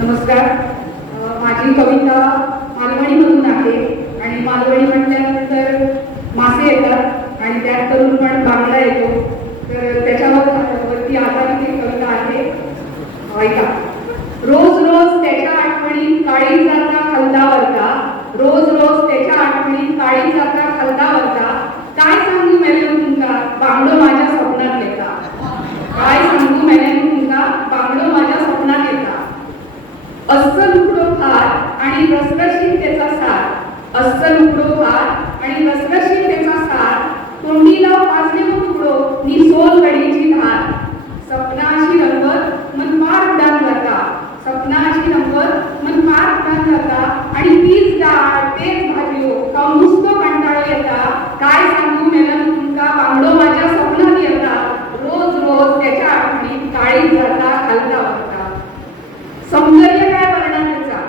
नमस्कार. माझी कविता मालवणीमधून आहे आणि मालवणी म्हटल्यानंतर मासे येतात आणि त्यात करून पण बांगडा येतो. तर त्याच्यावर वरती आधारित एक कविता आहे. ऐका रोज रोज त्याच्या आठवणी काळी जाता खालदावरता रोज रोज त्याच्या आठवणी काळी जाता खालदावरता काय सांगू मेले तुमका बांगडो माझ्या स्वप्नात येता काय सांगू मेले तुमका बांगडो माझ्या स्वप्नात येता अस्सल उकडो भात त्याचा सार. अस्सल उघडो भात आणि रसरशीत त्याचा सार तोंडीला वाजले तुकडो नि सोल कढीची धार सपनाची रंगत मन पार उडान जाता सपनाची रंगत मन पार उडान जाता आणि तीच डाळ तेच भाज्यो खाऊन नुसतं कंटाळो येता काय सांगू मेलन तुमका बांगडो माझ्या स्वप्नात येता रोज रोज त्याच्या आठवणीत काळी जाता खालता वाटता सौंदर्य काय वर्णनाचा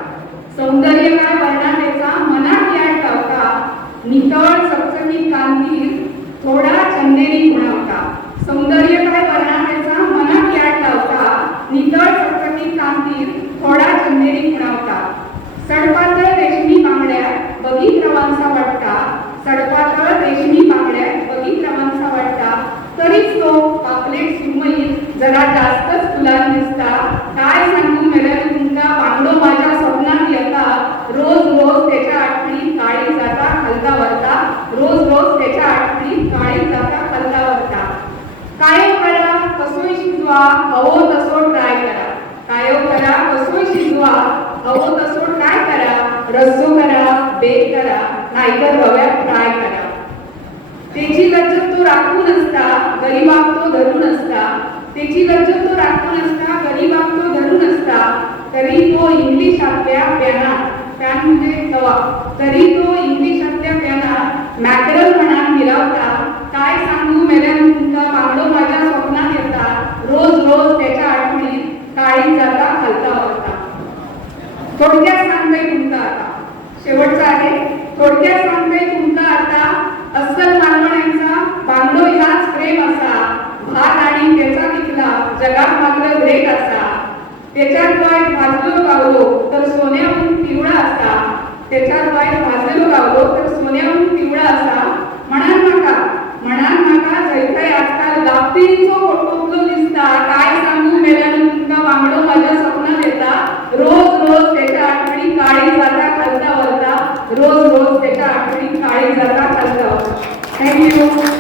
सौंदर्य काय वर्णनाचा मनात याय टावता नितळ चकचकीत कांतीर थोडा चंदेरी खुणावता सौंदर्य काय वर्णनाचा मनात याय टावता नितळ चकचकीत कांतीर थोडा चंदेरी खुणावता. सडपातळ रेशमी बांगड्या बगीत रवांचा वाटता. सडपातळ रेशमी बांगड्या बगीत रवांचा वाटता. तरीच तो पापलेट सुरमईत जरा जास्तच फुलान दिसता. काय सांगू मेल्या तुमका बांगडो माझ्या स्वप्नात येता. रोज रोज त्याच्या आठवणी काळी जाता खालता वरता रोज रोज त्याच्या आठवणी काळी जाता खालता वरता काय करा कसोय शिजवा हवो तसो ट्राय करा. काय करा कसोय शिजवा हवो तसो ट्राय करा रस्सो करा बेक करा नाहीतर रव्यात फ्राय करा. त्याची लज्जत तो राखून असता गरीबाक तो धरून असता. त्याची लज्जत तो राखून असता गरीबाक तो धरून असता. तरी तो इंग्लिशातल्या पॅनात प्यान म्हणजे तवा. तरी तो इंग्लिशातल्या पॅनात मॅकरल म्हणान मिळवता काय सांगू मेल्या तुमका बांगडो माझ्या स्वप्नात येता रोज रोज त्याच्या आठवणीत काळी जाता खालता वरता थोडक्यात सांगताय तुमचा आता. शेवटचा आहे. थोडक्यात सांगताय तुमचा आता अस्सल मालवण्यांचा बांधव ह्याच प्रेम असा. भात आणि त्याचा तिथला जगात मात्र ग्रेट असा. त्याच्यात वाईट भाजलो गावलो तर सोन्याहून पिवळा असा. त्याच्यात वाईट भाजलो गावलो तर सोन्याहून पिवळा असा. म्हणाल Thank you.